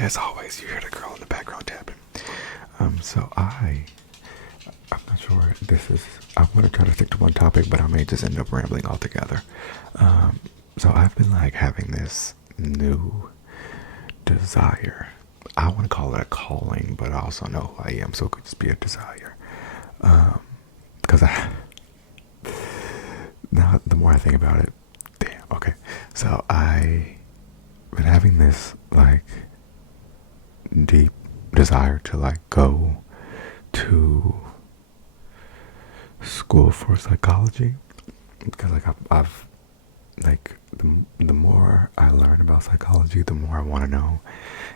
as always, you hear the girl in the background tapping. I'm not sure. I'm going to try to stick to one topic, but I may just end up rambling altogether. So I've been like having this new desire. I want to call it a calling, but I also know who I am, so it could just be a desire. Because now the more I think about it, damn, okay. So I've been having this like deep desire to like go to school for psychology, because like I've like the more I learn about psychology, the more I want to know.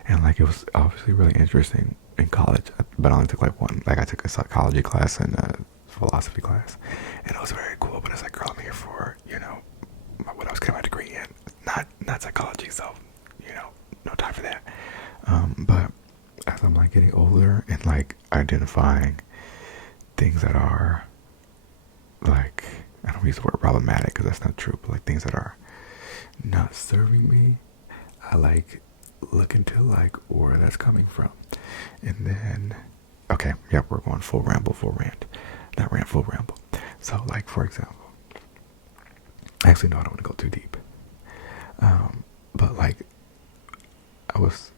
And like it was obviously really interesting in college, but I only took like one. Like I took a psychology class and a philosophy class, and it was very cool. But it's like, girl, I'm here for what I was getting my degree in, not psychology. So no time for that. But as I'm like getting older and like identifying things that are like, I don't use the word problematic because that's not true, but like things that are not serving me, I like look into like where that's coming from. And then, okay, yeah, we're going full ramble, full rant. Not rant, full ramble. So like, for example, actually no, I don't want to go too deep. But like, I was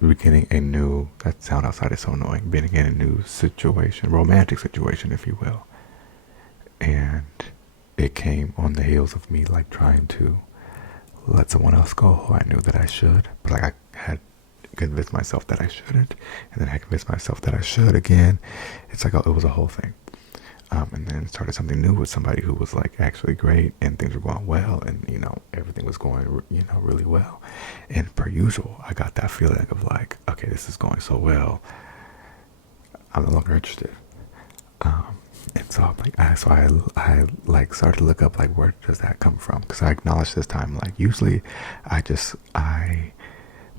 beginning a new, that sound outside is so annoying, beginning a new situation, romantic situation, if you will. And it came on the heels of me like trying to let someone else go who I knew that I should, but like I had convinced myself that I shouldn't, and then I convinced myself that I should again. It's like it was a whole thing. And then started something new with somebody who was like actually great, and things were going well, and everything was going really well. And per usual, I got that feeling of like, okay, this is going so well, I'm no longer interested. And so I'm like, I like started to look up like, where does that come from? Because I acknowledge this time, like usually I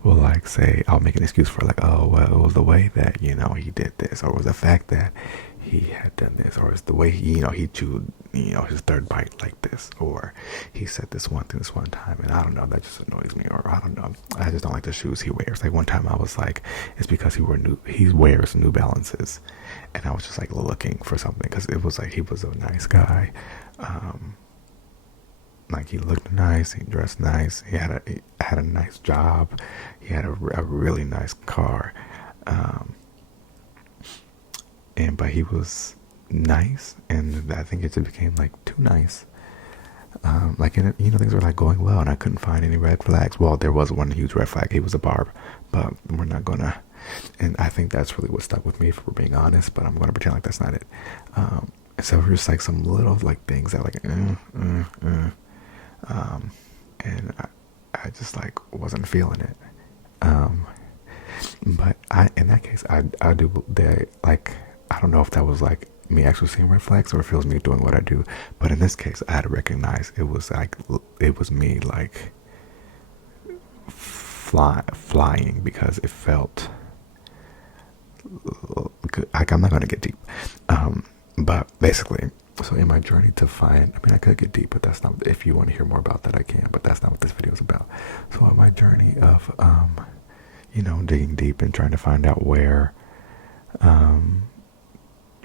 will like say, I'll make an excuse for like, oh well, it was the way that he did this, or it was the fact that he had done this, or it's the way he chewed his third bite like this, or he said this one thing this one time, and I don't know, that just annoys me, or I don't know, I just don't like the shoes he wears. Like one time I was like, it's because he wears New Balances, and I was just like looking for something, because it was like he was a nice guy, like he looked nice, he dressed nice, he had a nice job, he had a really nice car, but he was nice, and I think it just became like too nice. Like things were like going well, and I couldn't find any red flags. Well, there was one huge red flag. He was a barb, but we're not gonna. And I think that's really what stuck with me, if we're being honest. But I'm gonna pretend like that's not it. So there's like some little like things that like, and I just like wasn't feeling it. But in that case, I do like. I don't know if that was like me actually seeing red flags, or if it was me doing what I do. But in this case, I had to recognize it was me like flying, because it felt good. Like, I'm not going to get deep. But basically, so in my journey to find, I could get deep, but that's not, if you want to hear more about that, I can, but that's not what this video is about. So in my journey of, digging deep and trying to find out where,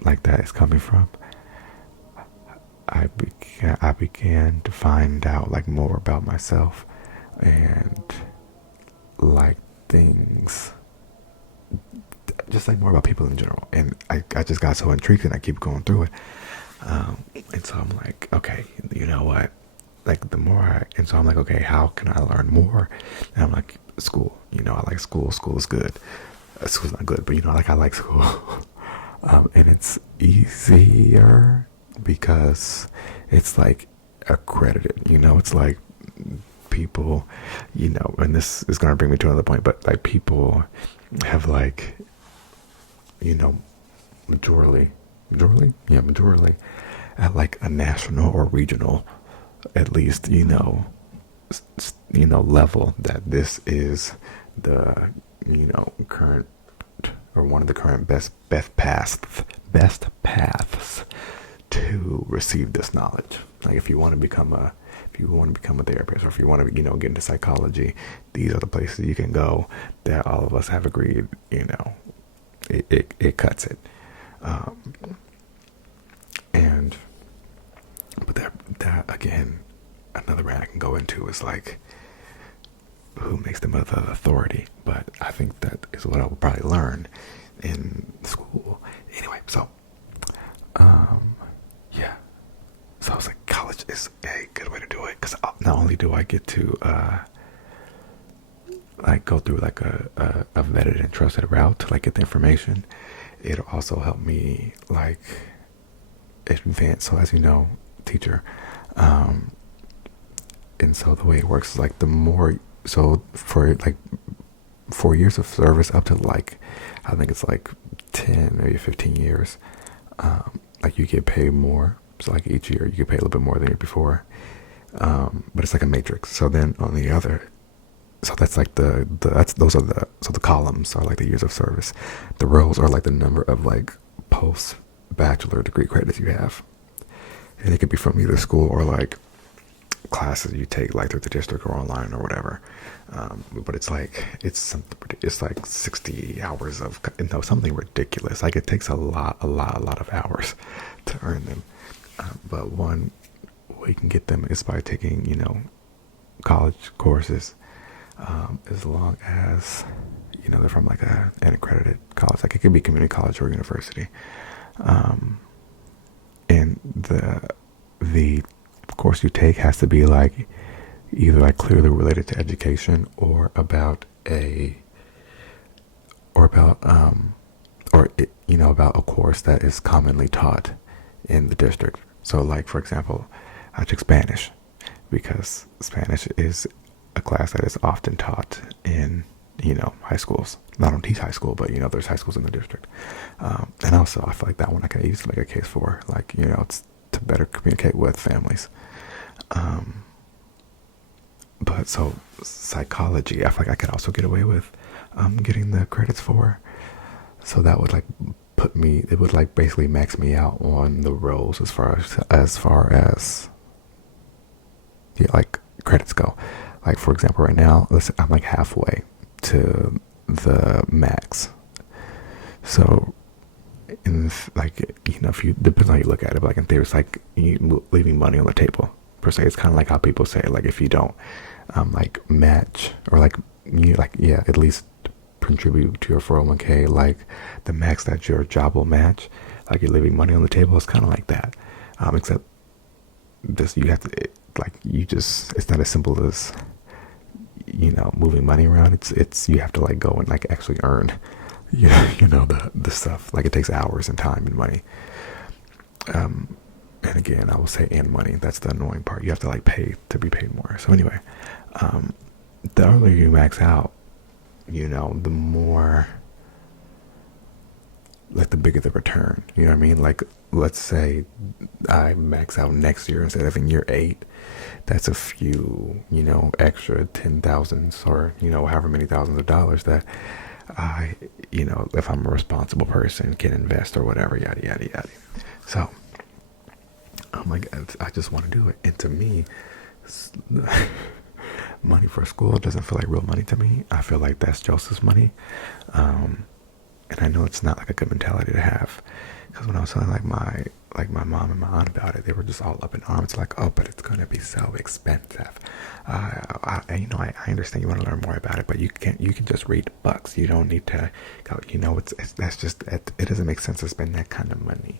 like that is coming from, I began to find out like more about myself, and like things, just like more about people in general. And I just got so intrigued, and I keep going through it. And so I'm like, okay, you know what? Like and so I'm like, okay, how can I learn more? And I'm like, school. I like school. School is good. School's not good, but I like school. And it's easier because it's like accredited, it's like people, and this is going to bring me to another point, but like people have like, majorly at like a national or regional, at least, level, that this is the, current, or one of the current best paths to receive this knowledge. Like if you want to become a therapist, or if you want to, get into psychology, these are the places you can go that all of us have agreed, it cuts it. And but that again, another rant I can go into is like, who makes them the authority? But I think that is what I will probably learn in school. Anyway, so yeah. So I was like, college is a good way to do it, because not only do I get to like go through like a vetted and trusted route to like get the information, it'll also help me like advance. So as you know, teacher, and so the way it works is like the more, so for like 4 years of service up to like, I think it's like 10 maybe 15 years, like you get paid more. So like each year you get paid a little bit more than the year before, but it's like a matrix. So then on the other, so that's like the columns are like the years of service. The rows are like the number of like post bachelor degree credits you have, and it could be from either school or like classes you take like through the district or online or whatever. But it's like it's like 60 hours of something ridiculous. Like it takes a lot of hours to earn them. But one way you can get them is by taking college courses, as long as they're from like an accredited college. Like it could be community college or university, and the course you take has to be like either like clearly related to education or about about a course that is commonly taught in the district. So like, for example, I took Spanish because Spanish is a class that is often taught in high schools. I don't teach high school, but there's high schools in the district, and also I feel like that one I can easily make a case for, like it's to better communicate with families. But so psychology, I feel like I could also get away with getting the credits for. So that would like it would like basically max me out on the roles as far as like credits go. Like for example, right now, I'm like halfway to the max. So in like if you depends on how you look at it, but like in theory, it's like you leaving money on the table per se. It's kind of like how people say, like if you don't like match or like at least contribute to your 401k, like the max that your job will match, like you're leaving money on the table. It's kind of like that, except this you have to it's not as simple as moving money around. It's you have to like go and like actually earn the stuff. Like it takes hours and time and money, and again I will say and money, that's the annoying part. You have to like pay to be paid more. So anyway, the earlier you max out, the more, like the bigger the return. You know what I mean? Like let's say I max out next year instead of in year 8. That's a few, extra 10,000s or, however many thousands of dollars that I, if I'm a responsible person, can invest or whatever, yada, yada, yada. So I'm like, I just want to do it. And to me, money for school doesn't feel like real money to me. I feel like that's Joseph's money. And I know it's not like a good mentality to have, because when I was telling like my mom and my aunt about it, they were just all up in arms, like, oh, but it's going to be so expensive. I understand you want to learn more about it, but you can just read books. You don't need to go, that's just, it doesn't make sense to spend that kind of money.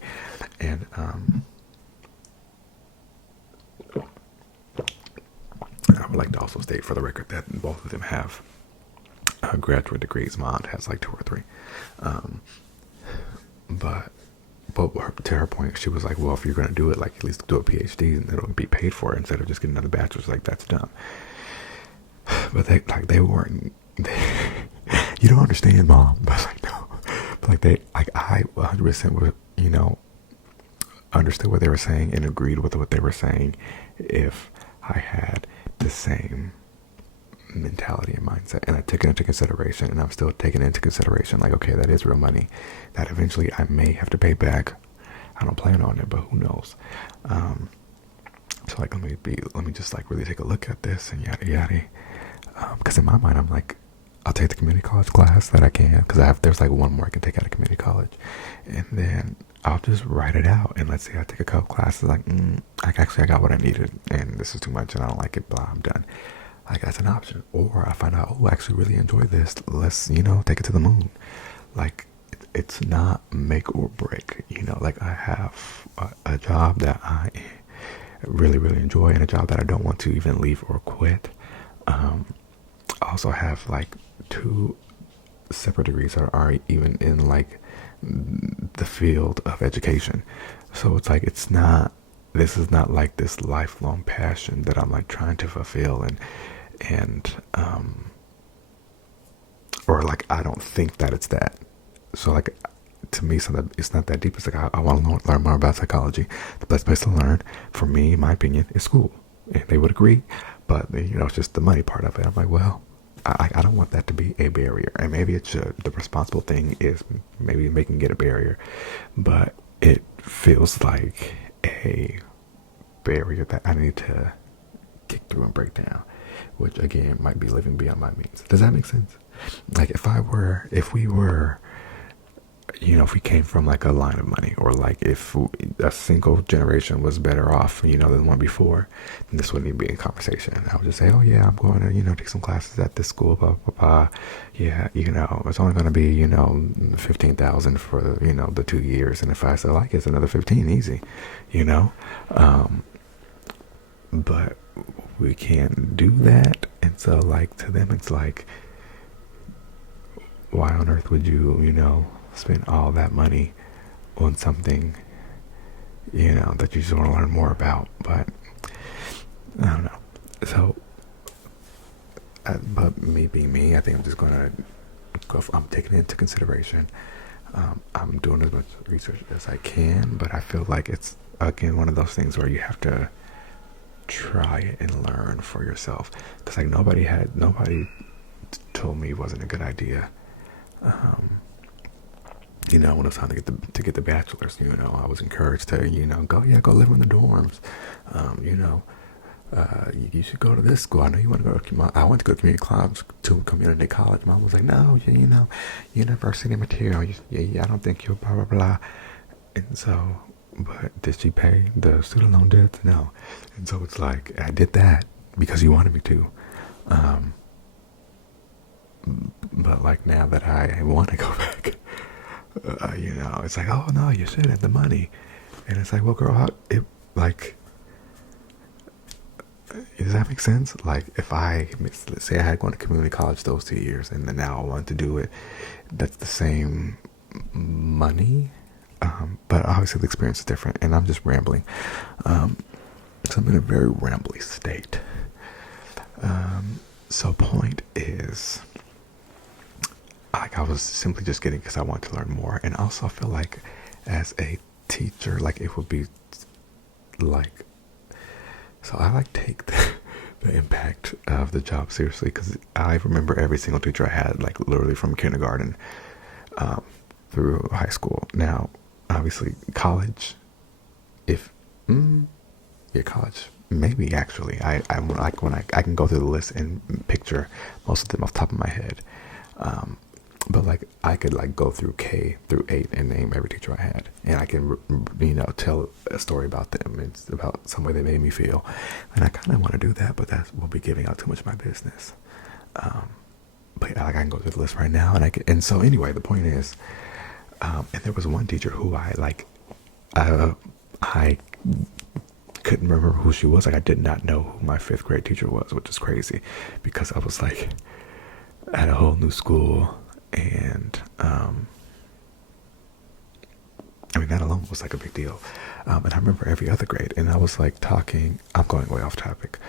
And, I would like to also state for the record that both of them have graduate degrees. My aunt has like 2 or 3. But to her point, she was like, well, if you're going to do it, like at least do a PhD and it'll be paid for instead of just getting another bachelor's. Like that's dumb. But they weren't, you don't understand, Mom. But like, no, but I 100% were, understood what they were saying and agreed with what they were saying if I had the same mentality and mindset, and I took it into consideration, and I'm still taking it into consideration, like, okay, that is real money that eventually I may have to pay back, I don't plan on it, but who knows? So like, let me just like really take a look at this and yada yada. Because in my mind, I'm like, I'll take the community college class that I can, because there's like one more I can take out of community college, and then I'll just write it out. And let's say I take a couple classes, like, I got what I needed, and this is too much, and I don't like it. Blah, I'm done. Like, that's an option. Or I find out, oh, I actually really enjoy this. Let's, take it to the moon. Like, it's not make or break. Like, I have a job that I really, really enjoy, and a job that I don't want to even leave or quit. I also have like 2 separate degrees that are even in like the field of education. So it's like, this is not like this lifelong passion that I'm like trying to fulfill, and or like, I don't think that it's that. So like, to me, it's not that deep. It's like, I want to learn more about psychology. The best place to learn, for me, in my opinion, is school. And they would agree, but it's just the money part of it. I'm like, well, I don't want that to be a barrier, and maybe it should. The responsible thing is maybe making it a barrier, but it feels like a barrier that I need to kick through and break down, which again might be living beyond my means. Does that make sense? Like, if we were, if we came from like a line of money, or like if a single generation was better off, than the one before, then this wouldn't even be in conversation. I would just say, oh yeah, I'm going to, take some classes at this school, blah, blah, blah. Yeah, it's only going to be, 15,000 for, the 2 years. And if I still like it, it's another 15, easy, but we can't do that. And so like, to them, it's like, why on earth would you, spend all that money on something, that you just want to learn more about? But I don't know. So, but me being me, I think I'm just gonna I'm taking it into consideration. I'm doing as much research as I can, but I feel like it's, again, one of those things where you have to try it and learn for yourself. Because like, nobody told me it wasn't a good idea. When it was time to get the bachelor's, I was encouraged to, go live in the dorms. You should go to this school. I know you want to go to, I went to go to community college. Mom was like, no, university material. I don't think you'll blah, blah, blah. And so, but did she pay the student loan debts? No. And so it's like, I did that because you wanted me to. But like, now that I want to go back, it's like, oh no, you shouldn't, the money. And it's like, well, girl, does that make sense? Like, if let's say I had gone to community college those 2 years, and then now I want to do it, that's the same money, but obviously the experience is different, and I'm just rambling. So I'm in a very rambly state. So point is, like, I was simply just getting because I want to learn more, and also I feel like as a teacher, like, it would be like, so I like take the impact of the job seriously, because I remember every single teacher I had, like, literally from kindergarten through high school. Now, obviously, college, college, maybe actually, I'm like, when I can go through the list and picture most of them off the top of my head. But like, I could like go through K through 8 and name every teacher I had, and I can tell a story about them. It's about some way they made me feel, and I kind of want to do that, but that will be giving out too much of my business. But like, I can go through the list right now, and so anyway, the point is, and there was one teacher who I couldn't remember who she was. Like, I did not know who my 5th grade teacher was, which is crazy, because I was like at a whole new school. And that alone was like a big deal. And I remember every other grade, and I was like talking, I'm going way off topic.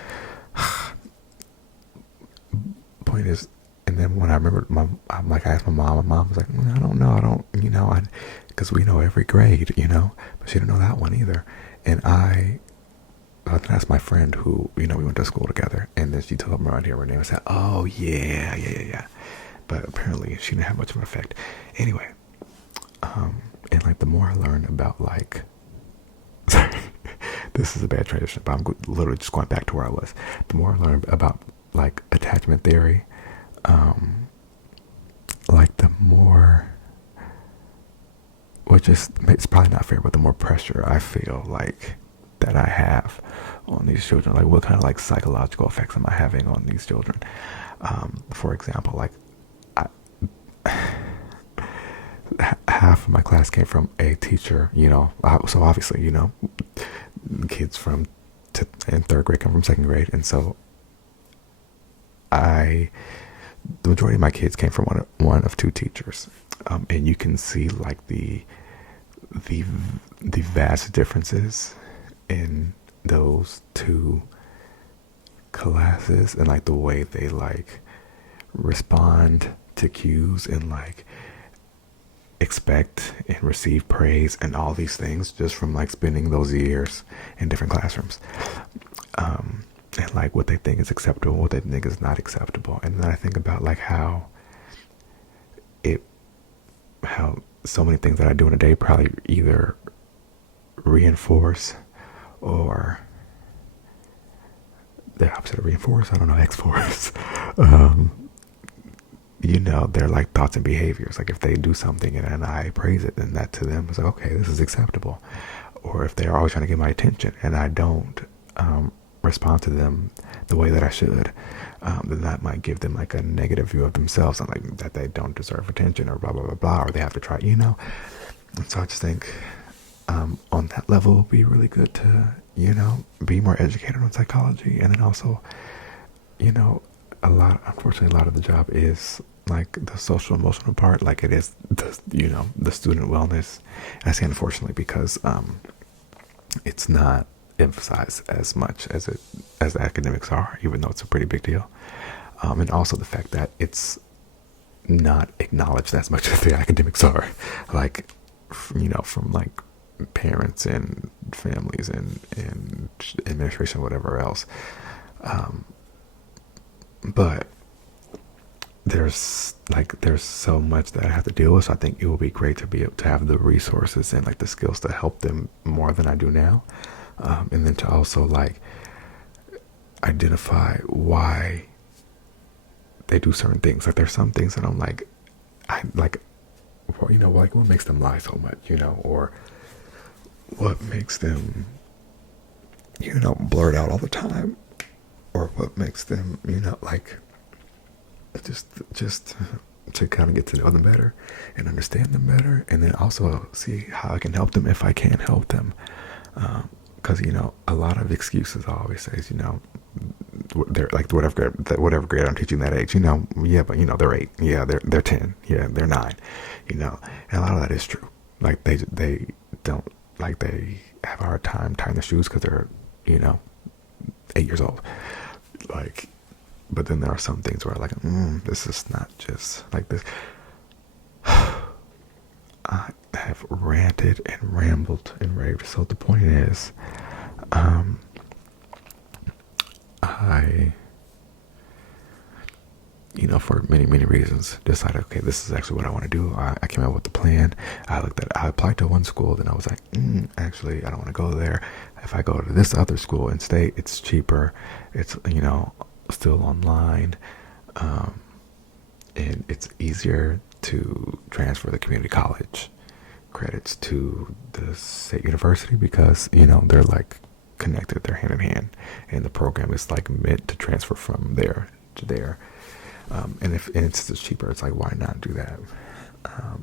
Point is, and then when I remember I asked my mom was like, I don't know, because we know every grade, but she didn't know that one either. And I asked my friend who, we went to school together, and then she told me around here her name. I said, oh yeah. But apparently she didn't have much of an effect. Anyway, and like, the more I learned about like this is a bad transition, but I'm literally just going back to where I was. The more I learn about like attachment theory, like the more, which is, it's probably not fair, but the more pressure I feel like that I have on these children, like what kind of like psychological effects am I having on these children? For example, like half of my class came from a teacher, so obviously, kids from in third grade come from second grade, and so the majority of my kids came from one of two teachers, and you can see like the vast differences in those two classes, and like the way they like respond to cues and like expect and receive praise and all these things just from like spending those years in different classrooms, and like what they think is acceptable, what they think is not acceptable. And then I think about like how so many things that I do in a day probably either reinforce or the opposite of reinforce, I don't know, X-force. They're like thoughts and behaviors. Like if they do something and I praise it, then that to them is like, okay, this is acceptable. Or if they're always trying to get my attention and I don't respond to them the way that I should, then that might give them like a negative view of themselves and like that they don't deserve attention or blah, blah, blah, blah, or they have to try, And so I just think on that level, it would be really good to, be more educated on psychology. And then also, unfortunately, a lot of the job is like the social emotional part, like it is the student wellness. And I say unfortunately because it's not emphasized as much as the academics are, even though it's a pretty big deal. And also the fact that it's not acknowledged as much as the academics are, like from like parents and families and administration, whatever else. But there's so much that I have to deal with. So I think it will be great to be able to have the resources and like the skills to help them more than I do now. And then to also like identify why they do certain things. Like there's some things that I'm like, like what makes them lie so much, or what makes them, blurt out all the time, or what makes them, like just to kind of get to know them better and understand them better, and then also see how I can help them if I can help them. Because a lot of excuses I always say is, they're like whatever grade I'm teaching that age, yeah, but they're 8, yeah, they're 10, yeah, they're 9, and a lot of that is true. Like they don't, like they have a hard time tying their shoes because they're 8 years old, like. But then there are some things where like, this is not just like this. I have ranted and rambled and raved. So the point is, I, for many, many reasons, decided, okay, this is actually what I want to do. I came up with the plan. I applied to one school, then I was like, actually, I don't want to go there. If I go to this other school in state, it's cheaper. It's, still online, and it's easier to transfer the community college credits to the state university because they're like connected, they're hand in hand, and the program is like meant to transfer from there to there. And if it's cheaper, it's like, why not do that?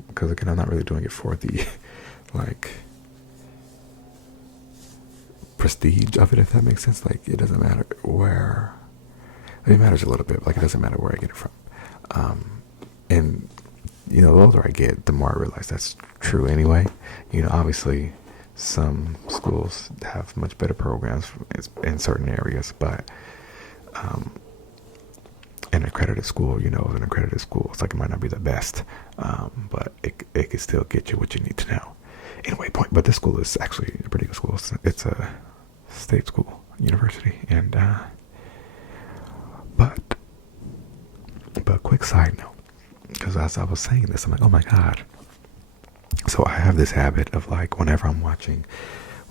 Because again, I'm not really doing it for the like prestige of it, if that makes sense. Like it doesn't matter where. It matters a little bit, like it doesn't matter where I get it from. And, the older I get, the more I realize that's true anyway. Obviously some schools have much better programs in certain areas, but an accredited school, an accredited school, it's like it might not be the best, but it can still get you what you need to know. Anyway, but this school is actually a pretty good school. It's a state school, university, and But quick side note, because as I was saying this, I'm like, oh my God. So I have this habit of like, whenever I'm watching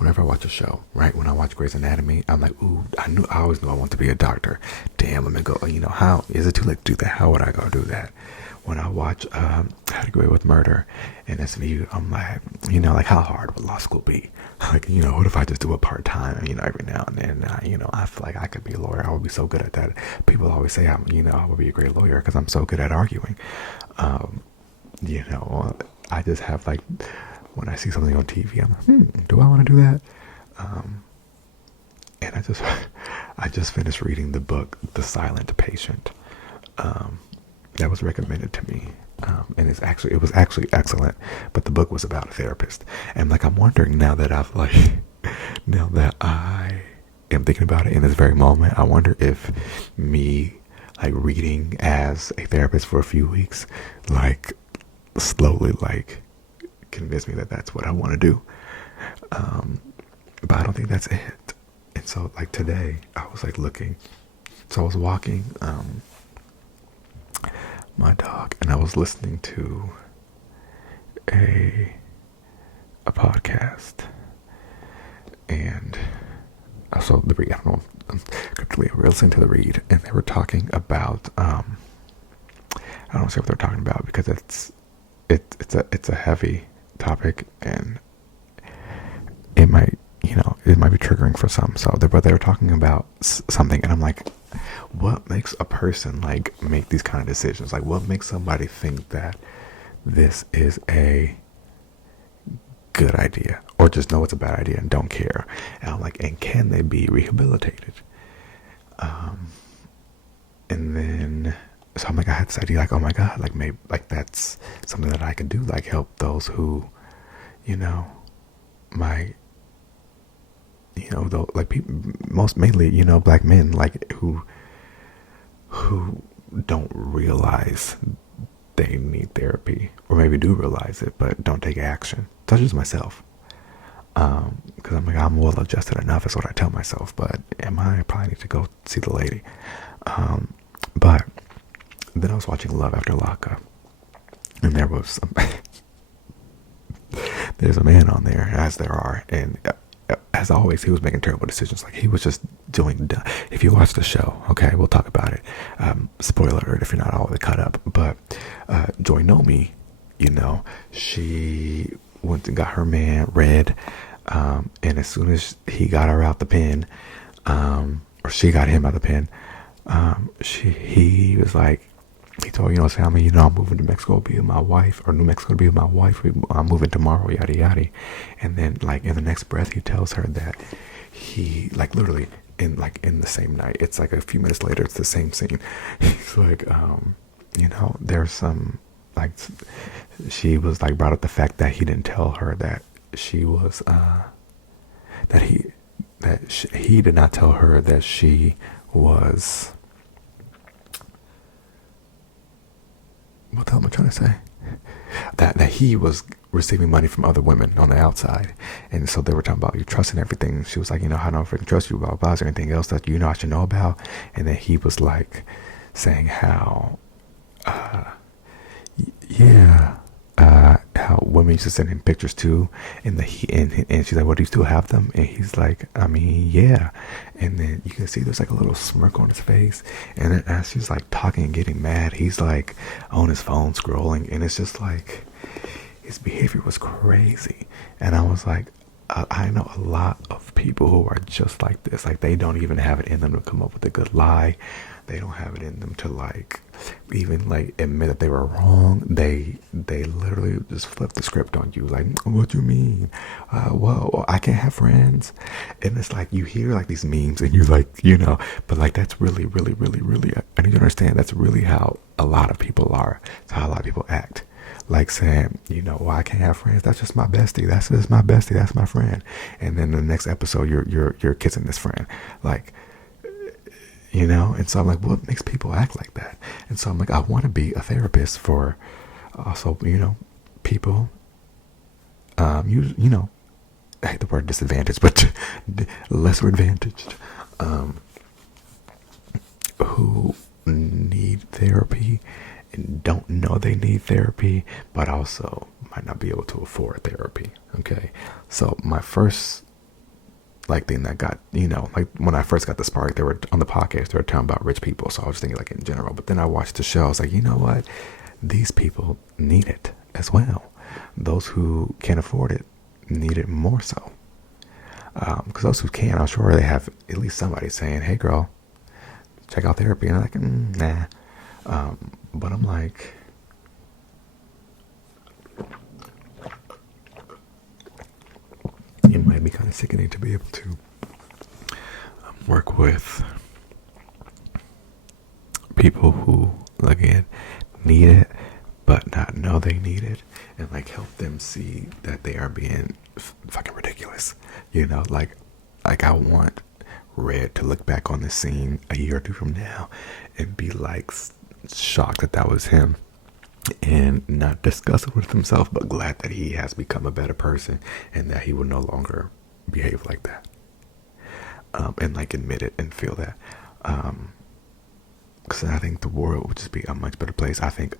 whenever I watch a show, right? When I watch Grey's Anatomy, I'm like, ooh, I always knew I want to be a doctor. Damn, let me go. How is it too late to do that? How would I go do that? When I watch How to Get Away with Murder and SVU, I'm like, like how hard would law school be? Like, what if I just do it part time? Every now and then, I feel like I could be a lawyer. I would be so good at that. People always say I would be a great lawyer because I'm so good at arguing. I just have like, when I see something on TV, I'm like, do I want to do that? And I just finished reading the book, The Silent Patient. That was recommended to me. And it was actually excellent, but the book was about a therapist. And like, I'm wondering now that I am thinking about it in this very moment, I wonder if me like reading as a therapist for a few weeks, like slowly like convince me that that's what I want to do. But I don't think that's it. And so like today I was like looking, so I was walking, my dog, and I was listening to a podcast, and also the read. I don't know. We were listening to the read, and they were talking about. I don't say what they're talking about because it's a heavy topic, and it might be triggering for some. So they were talking about something, and I'm like, what makes a person like make these kind of decisions? Like, what makes somebody think that this is a good idea, or just know it's a bad idea and don't care? And I'm like, and can they be rehabilitated? And then, so I'm like, I had this idea, like, oh my God, like maybe like that's something that I could do, like help those who, might, though, like people, mainly, black men, like who don't realize they need therapy, or maybe do realize it but don't take action, such as myself. Because I'm like, I'm well adjusted enough is what I tell myself, but I probably need to go see the lady. But then I was watching Love After Lockup, and there was there's a man on there, as there are, and as always, he was making terrible decisions. Like, he was just doing dumb. If you watch the show, okay, we'll talk about it. Spoiler alert if you're not all the way caught up. But Joy Nomi, she went and got her man Red, and as soon as he got her out the pen, or she got him out the pen, he was like, he told family, I'm moving to Mexico to be with my wife, or New Mexico to be with my wife. I'm moving tomorrow, yada yada. And then like in the next breath, he tells her that he, like, literally in the same night, it's like a few minutes later, it's the same scene. He's like, there's some, like, she was like brought up the fact that he didn't tell her that she was he did not tell her that she was, what the hell am I trying to say? That he was receiving money from other women on the outside. And so they were talking about you trusting everything. She was like, how do I freaking trust you, blah, blah, is there anything else that I should know about? And then he was like saying how how women used to send him pictures too, and she's like, "What, do you still have them?" And he's like, "I mean, yeah." And then you can see there's like a little smirk on his face, and then as she's like talking and getting mad, he's like on his phone scrolling, and it's just like his behavior was crazy. And I was like, I know a lot of people who are just like this. Like, they don't even have it in them to come up with a good lie. They don't have it in them to like even like admit that they were wrong. They literally just flip the script on you. Like, what do you mean? Well, I can't have friends. And it's like, you hear like these memes and you're like, but like, that's really, really, really, really, I need to understand, that's really how a lot of people are. It's how a lot of people act. Like saying, well, I can't have friends. That's just my bestie. That's just my bestie. That's my friend. And then the next episode, you're kissing this friend. Like, and so I'm like, what makes people act like that? And so I'm like, I want to be a therapist for also, people, I hate the word disadvantaged, but lesser advantaged, who need therapy and don't know they need therapy, but also might not be able to afford therapy. Okay. So my first like thing that got, like when I first got the spark, they were on the podcast, they were talking about rich people. So I was thinking like in general, but then I watched the show. I was like, you know what? These people need it as well. Those who can't afford it need it more so. Because those who can, I'm sure they have at least somebody saying, hey girl, check out therapy. And I'm like, nah. But I'm like, it might be kind of sickening to be able to work with people who, again, need it, but not know they need it, and like help them see that they are being fucking ridiculous. Like I want Red to look back on this scene a year or two from now and be like shocked that that was him, and not disgusted with himself, but glad that he has become a better person and that he will no longer behave like that. And like admit it and feel that. Because I think the world would just be a much better place. I think,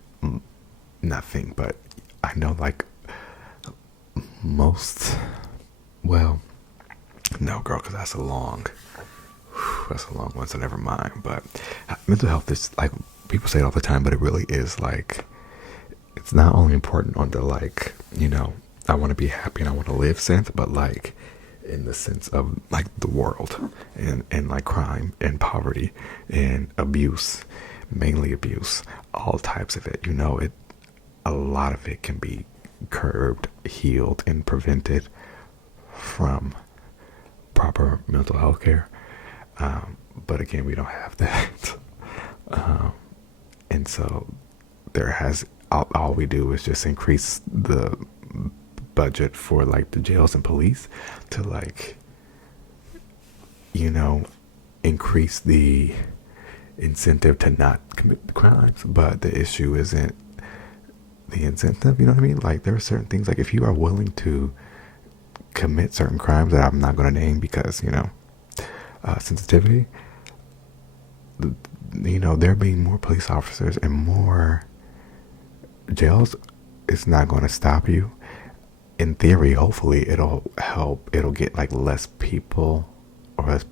nothing, but I know like most, well, no girl, because that's a long one, so never mind. But mental health is like, people say it all the time, but it really is like, it's not only important on the like, I want to be happy and I want to live sense, but like in the sense of like the world and like crime and poverty and abuse, mainly abuse, all types of it, a lot of it can be curbed, healed, and prevented from proper mental health care. But again, we don't have that. And so all we do is just increase the budget for like the jails and police to like, increase the incentive to not commit the crimes. But the issue isn't the incentive, you know what I mean? Like there are certain things, like if you are willing to commit certain crimes that I'm not going to name because, sensitivity, there being more police officers and more jails is not going to stop you. In theory, hopefully it'll help. It'll get like less people, or less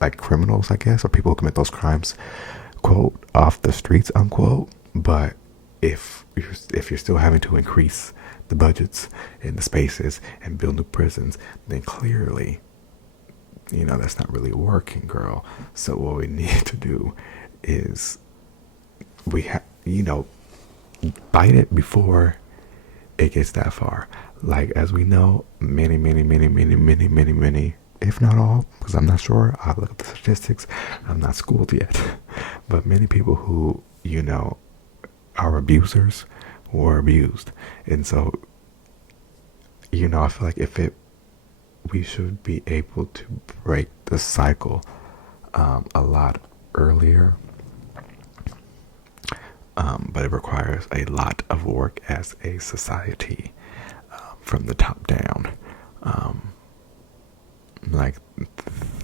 like criminals, I guess, or people who commit those crimes, quote, off the streets, unquote. But if you're still having to increase the budgets and the spaces and build new prisons, then clearly, that's not really working, girl. So what we need to do is bite it before it gets that far. Like, as we know, many, if not all, because I'm not sure, I'll look at the statistics, I'm not schooled yet, but many people who, are abusers were abused. And so, I feel like we should be able to break the cycle a lot earlier. But it requires a lot of work as a society, from the top down. Like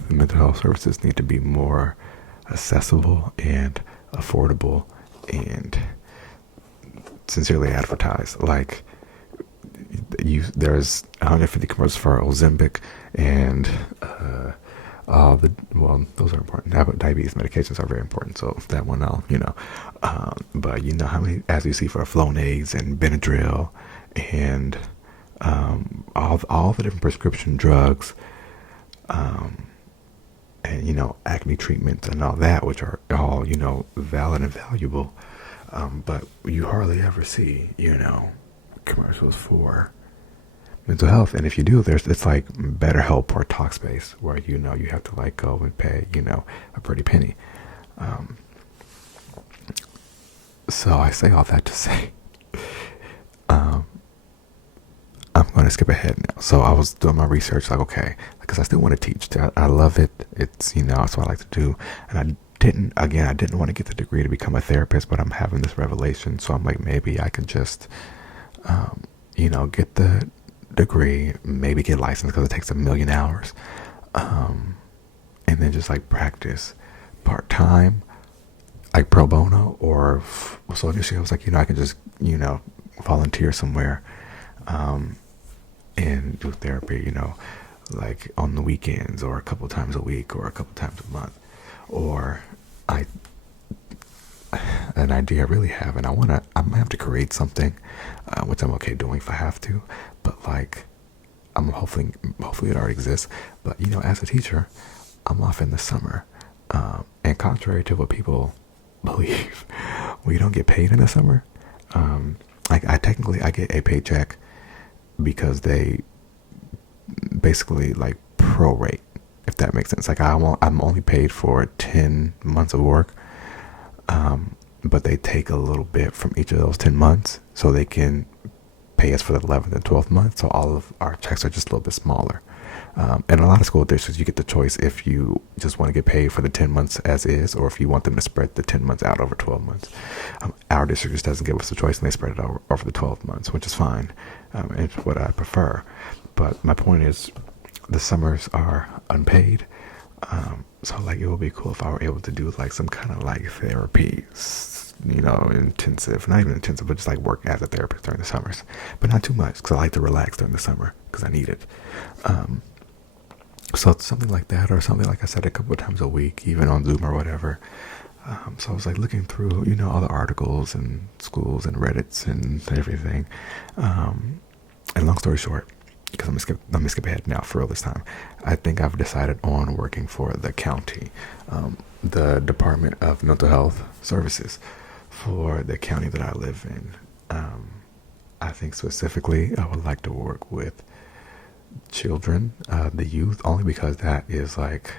the mental health services need to be more accessible and affordable and sincerely advertised. Like there's 150 commercials for Ozempic and those are important. Diabetes medications are very important, so that one but how many ads you see for Flonase and Benadryl and all the different prescription drugs, and acne treatments and all that, which are all valid and valuable, but you hardly ever see commercials for mental health. And if you do, it's like BetterHelp or Talkspace, where you have to like go and pay a pretty penny. So I say all that to say, I'm going to skip ahead now. So I was doing my research, like, okay, because I still want to teach. I love it. It's, that's what I like to do. And I didn't want to get the degree to become a therapist, but I'm having this revelation. So I'm like, maybe I could just, get the degree, maybe get licensed because it takes 1 million hours. And then just like practice part-time, like pro bono, or so initially I was like, I can just, volunteer somewhere, and do therapy, like on the weekends or a couple times a week or a couple times a month. Or I an idea I really have, and I'm gonna have to create something, which I'm okay doing if I have to. But like, I'm hopefully it already exists. But as a teacher, I'm off in the summer, and contrary to what people believe, we don't get paid in the summer. Like I get a paycheck because they basically like prorate, if that makes sense. Like I'm only paid for 10 months of work, but they take a little bit from each of those 10 months so they can pay us for the 11th and 12th month. So all of our checks are just a little bit smaller. And a lot of school districts, you get the choice if you just want to get paid for the 10 months as is, or if you want them to spread the 10 months out over 12 months. Our district just doesn't give us the choice, and they spread it over the 12 months, which is fine. It's what I prefer. But my point is, the summers are unpaid. So like it would be cool if I were able to do like some kind of like therapy, intensive, not even intensive, but just like work as a therapist during the summers, but not too much because I like to relax during the summer because I need it. So it's something like that, or something like I said, a couple of times a week, even on Zoom or whatever. So I was like looking through, all the articles and schools and Reddits and everything. And long story short, because I'm gonna skip ahead now for real this time. I think I've decided on working for the county, the Department of Mental Health Services for the county that I live in. I think specifically I would like to work with children, the youth, only because that is like,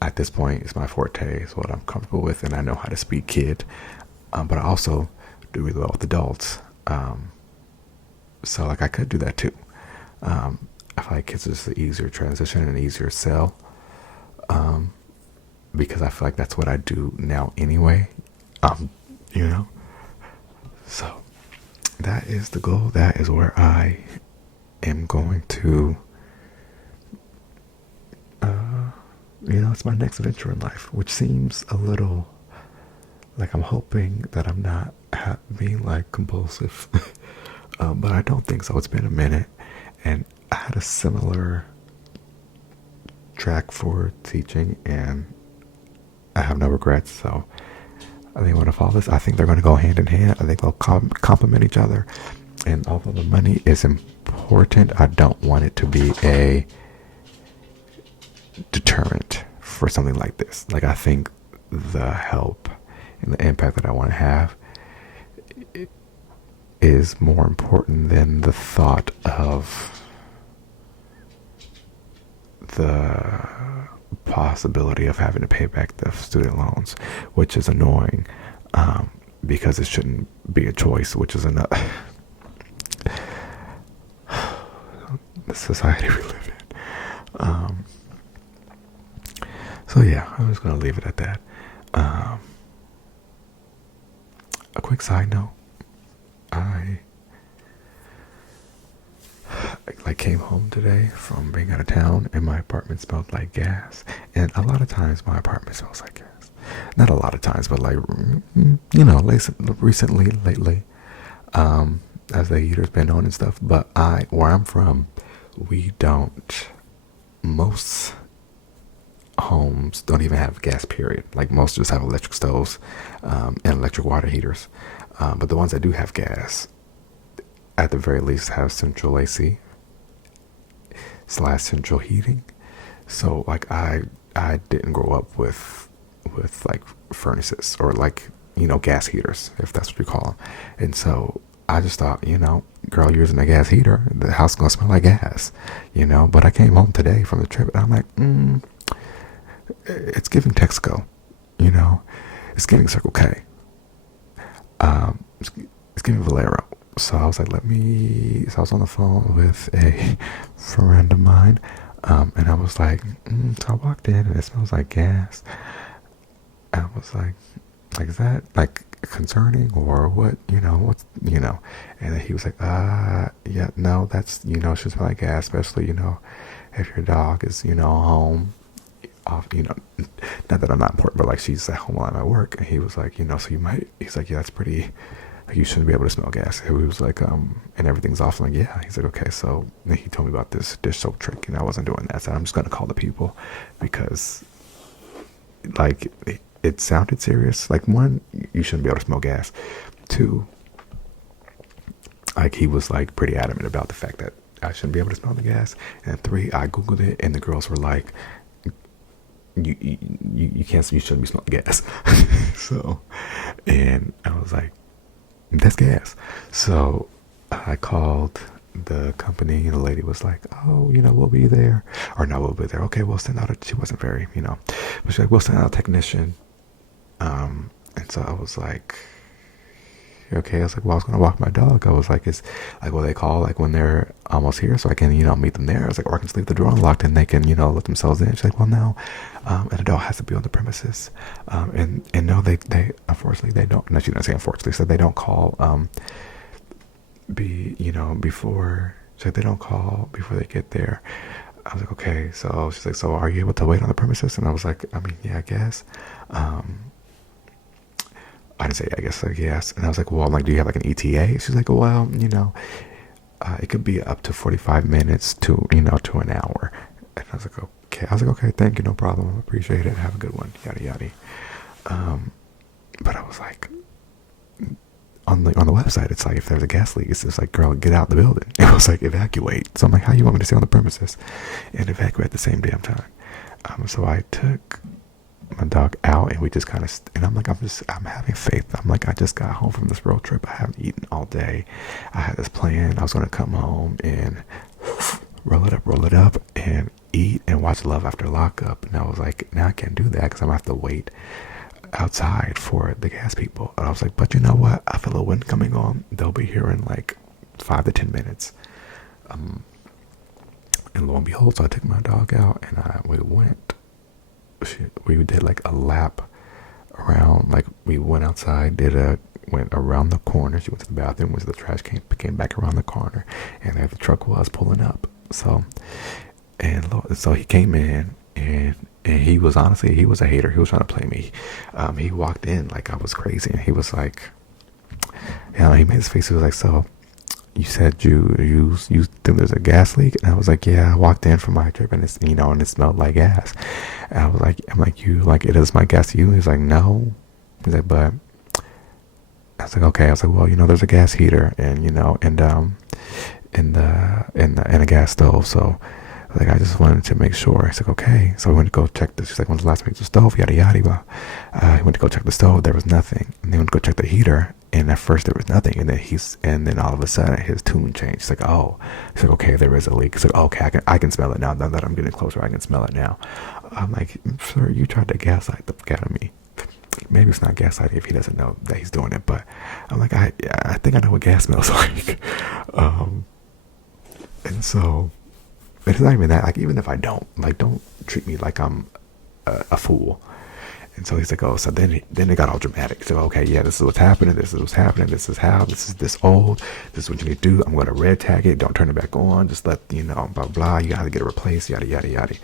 at this point, it's my forte. It's what I'm comfortable with, and I know how to speak kid. But I also do really well with adults. So like I could do that too. I feel like it's just an easier transition and an easier sell, because I feel like that's what I do now anyway. So that is the goal. That is where I am going to, it's my next venture in life, which seems a little like I'm hoping that I'm not being like compulsive, but I don't think so. It's been a minute, and I had a similar track for teaching, and I have no regrets. So I think I want to follow this. I think they're going to go hand in hand. I think they'll complement each other. And although the money is important, I don't want it to be a deterrent for something like this. Like, I think the help and the impact that I want to have is more important than the thought of the possibility of having to pay back the student loans, which is annoying, because it shouldn't be a choice, which is another the society we live in. So yeah, I'm just gonna leave it at that. A quick side note, I came home today from being out of town, and my apartment smelled like gas. And a lot of times my apartment smells like gas. Not a lot of times, but like, lately, as the heater's been on and stuff. But where I'm from, we don't, most homes don't even have gas, period. Like, most just have electric stoves, and electric water heaters. But the ones that do have gas, at the very least, have central AC / central heating. So like I didn't grow up with like furnaces or like, gas heaters, if that's what you call them. And so I just thought, girl, you're using a gas heater, the house is gonna smell like gas, But I came home today from the trip, and I'm like, it's giving Texaco, it's giving Circle K, it's giving Valero. So I was like, so I was on the phone with a friend of mine, and I was like, so I walked in, and it smells like gas. I was like, is that like concerning or what, and then he was like, yeah, no, that's, it should smell like gas, especially, if your dog is, home off, not that I'm not important, but like she's at home while I'm at work. And he was like, so you might, he's like, yeah, that's pretty like, you shouldn't be able to smell gas. He was like, and everything's off. I'm like, yeah. He's like, okay. So then he told me about this dish soap trick, and I wasn't doing that. So I'm just gonna call the people, because like it sounded serious. Like, one, you shouldn't be able to smell gas. Two, like, he was like pretty adamant about the fact that I shouldn't be able to smell the gas. And three, I googled it, and the girls were like, you can't, you shouldn't be smelling gas. So, and I was like, that's gas. So I called the company, and the lady was like, oh, we'll be there. Or no, we'll be there. Okay, we'll send out she wasn't very, but she's like, we'll send out a technician. And so I was like, okay. I was like, well, I was going to walk my dog. I was like, it's like, will they call like when they're almost here so I can, meet them there? I was like, or I can just leave the door unlocked and they can, let themselves in. She's like, well, no, an adult has to be on the premises. And no, they unfortunately they don't. No, she didn't say unfortunately. She said they don't call before. She's like, they don't call before they get there. I was like, okay. So she's like, so are you able to wait on the premises? And I was like, I mean, yeah, I guess. I didn't say, I guess, like, yes. And I was like, well, I'm like, do you have like an ETA? She's like, well, it could be up to 45 minutes to, to an hour. And I was like, okay. I was like, okay, thank you, no problem. Appreciate it. Have a good one. Yada, yada. But I was like, on the website, it's like, if there's a gas leak, it's just like, girl, get out the building. It was like, evacuate. So I'm like, how you want me to stay on the premises and evacuate at the same damn time? So I took my dog out, and we just kind of, and I'm like, I'm having faith. I'm like, I just got home from this road trip. I haven't eaten all day. I had this plan. I was going to come home and roll it up and eat and watch Love After Lockup. And I was like, now I can't do that because I'm going to have to wait outside for the gas people. And I was like, but you know what? I feel a wind coming on. They'll be here in like 5 to 10 minutes. And lo and behold, so I took my dog out, and we did like a lap around, like we went outside, went around the corner. She went to the bathroom, went to the trash can, came back around the corner, and there the truck was pulling up. So he came in, and he was a hater. He was trying to play me. He walked in like I was crazy, and he was like, he made his face. He was like, so you said you think there's a gas leak? And I was like, yeah, I walked in from my trip, and it's, and it smelled like gas. And I'm like, you, like, it is my gas to you? He's like, no. He's like, but I was like, okay. I was like, well, there's a gas heater, and and a gas stove. So like, I just wanted to make sure. He's like, okay. So we went to go check this. She's like, when's the last time you used the stove? Yada yada. He went to go check the stove. There was nothing. And then went to go check the heater. And at first there was nothing, and then all of a sudden his tune changed. He's like, oh, he's like, okay, there is a leak. He's like, okay, I can smell it now. Now that I'm getting closer, I can smell it now. I'm like, sir, you tried to gaslight the cat of me. Maybe it's not gaslighting if he doesn't know that he's doing it, but I'm like, I think I know what gas smells like. And so it's not even that. Like, even if I don't treat me like I'm a fool. And so he's like, oh, so then it got all dramatic. So, okay, yeah, this is what's happening. This is what's happening. This is how. This is this old. This is what you need to do. I'm going to red tag it. Don't turn it back on. Just let, blah, blah. You got to get it replaced, yada, yada, yada.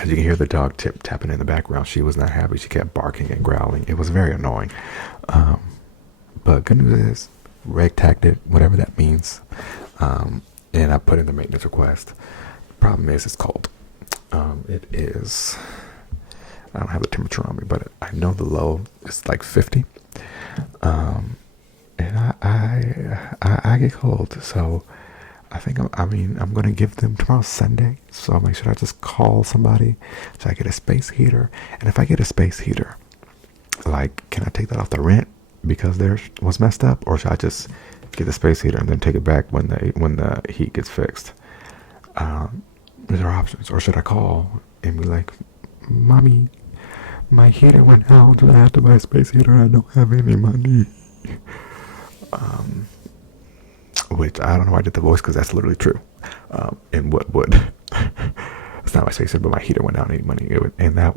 As you can hear the dog tapping in the background, she was not happy. She kept barking and growling. It was very annoying. But good news is, red tagged it, whatever that means. And I put in the maintenance request. Problem is, it's cold. It is... I don't have the temperature on me, but I know the low is like 50. And I get cold, so I think I'm going to give them tomorrow's Sunday. So I'll make sure I just call somebody. Should I get a space heater? And if I get a space heater, like, can I take that off the rent because theirs was messed up, or should I just get the space heater and then take it back when the heat gets fixed? Is there options, or should I call and be like, Mommy, my heater went out, so I have to buy a space heater and I don't have any money. Which I don't know why I did the voice, because that's literally true. And what would it's not my space heater, but my heater went out and I need money. And that,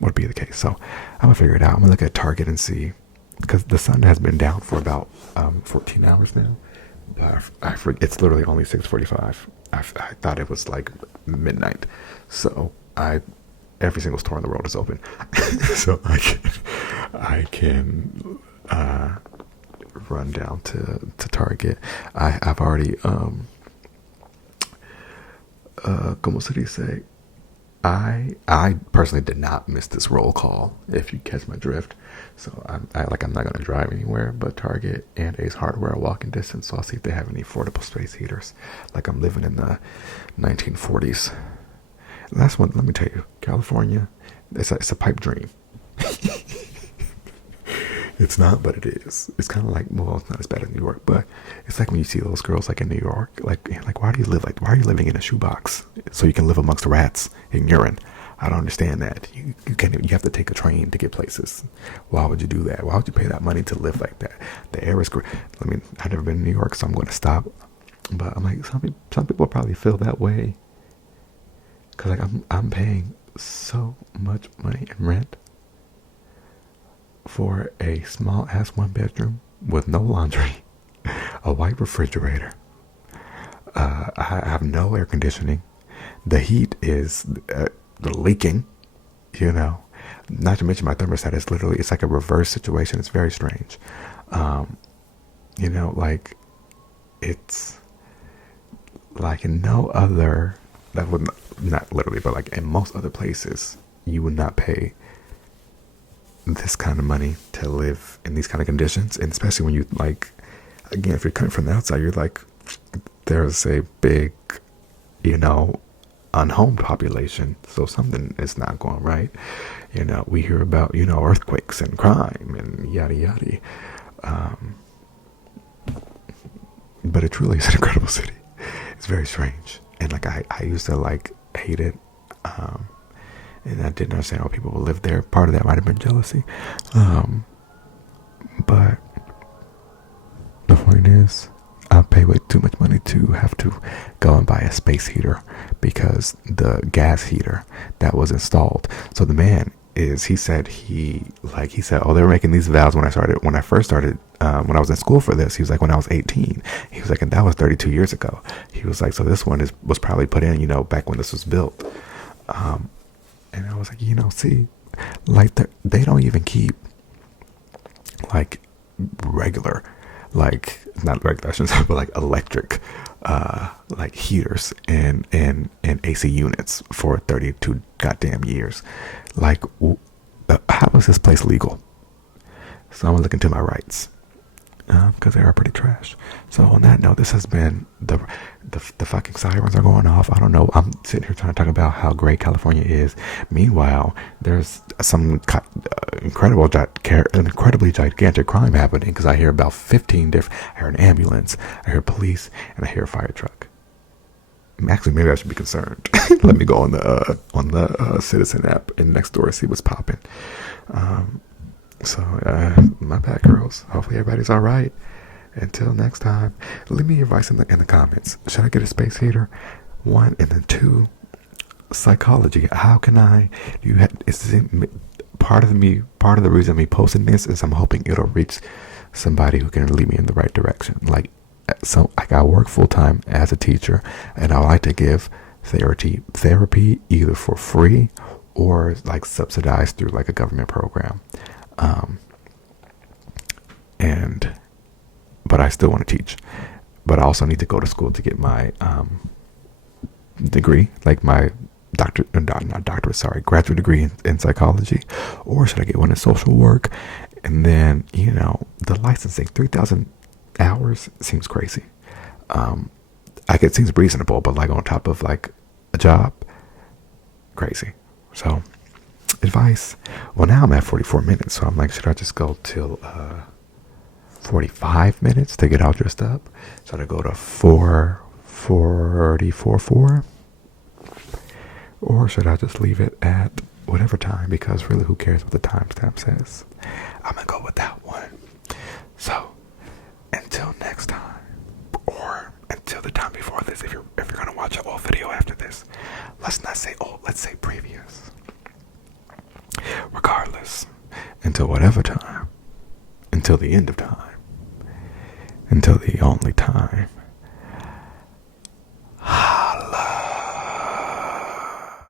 would be the case. So I'm gonna figure it out. I'm gonna look at Target and see, because the sun has been down for about 14 hours now. But I forget, it's literally only 6:45. I thought it was like midnight. So every single store in the world is open. So I can run down to Target. I've already como se dice, I personally did not miss this roll call, if you catch my drift. So I'm not gonna drive anywhere but Target and Ace Hardware, a walking distance. So I'll see if they have any affordable space heaters. Like I'm living in the 1940s. And that's one. Let me tell you, California, it's a pipe dream. It's not, but it is. It's kind of like, well, it's not as bad as New York, but it's like when you see those girls like in New York, like why do you live like, why are you living in a shoebox so you can live amongst rats and urine? I don't understand that. You have to take a train to get places. Why would you do that? Why would you pay that money to live like that? The air is great. I mean, I've never been to New York, so I'm going to stop. But I'm like, some people probably feel that way, cause like I'm paying so much money in rent for a small ass 1 bedroom with no laundry, a white refrigerator. I have no air conditioning. The heat is leaking, you know. Not to mention my thermostat is literally, it's like a reverse situation. It's very strange. You know, like it's like in no other, that would not literally, but like in most other places, you would not pay this kind of money to live in these kind of conditions. And especially when you, like, again, if you're coming from the outside, you're like, there's a big, you know, unhomed population, so something is not going right. You know, we hear about, you know, earthquakes and crime and yada yada. But it truly is an incredible city. It's very strange, and like I used to like hate it. And I didn't understand how people would live there. Part of that might have been jealousy. But the point is, I pay way too much money to have to go and buy a space heater, because the gas heater that was installed. So the man he said, oh, they were making these valves when I first started, when I was in school for this. He was like, when I was 18, he was like, and that was 32 years ago. He was like, so this one was probably put in, you know, back when this was built. And I was like, you know, see, like they don't even keep like regular, like not regular, I shouldn't say, but like electric, like heaters and AC units for 32 goddamn years. Like, how is this place legal? So I'm gonna look into my rights, because they are pretty trash. So on that note, this has been the fucking sirens are going off. I don't know. I'm sitting here trying to talk about how great California is. Meanwhile, there's some incredibly gigantic crime happening, because I hear about 15 different. I hear an ambulance, I hear police, and I hear a fire truck. Actually, maybe I should be concerned. Let me go on the Citizen app and next door see what's popping. So, my bad, girls. Hopefully everybody's all right. Until next time, leave me your advice in the comments. Should I get a space heater? 1, and then 2, psychology. How can I? Part of the reason me posting this is I'm hoping it'll reach somebody who can lead me in the right direction. Like I work full time as a teacher, and I like to give therapy either for free or like subsidized through like a government program. But I still want to teach, but I also need to go to school to get my degree, like my graduate degree in psychology. Or should I get one in social work? And then, you know, the licensing, 3,000 hours seems crazy. It seems reasonable, but like on top of like a job, crazy. So advice. Well, now I'm at 44 minutes, so I'm like, should I just go till 45 minutes to get all dressed up? Should I go to 4:44? Or should I just leave it at whatever time? Because really, who cares what the timestamp says? I'm gonna go with that one. So until next time, or until the time before this, if you're gonna watch a whole video after this, let's not say old, let's say previous. Regardless, until whatever time, until the end of time, until the only time.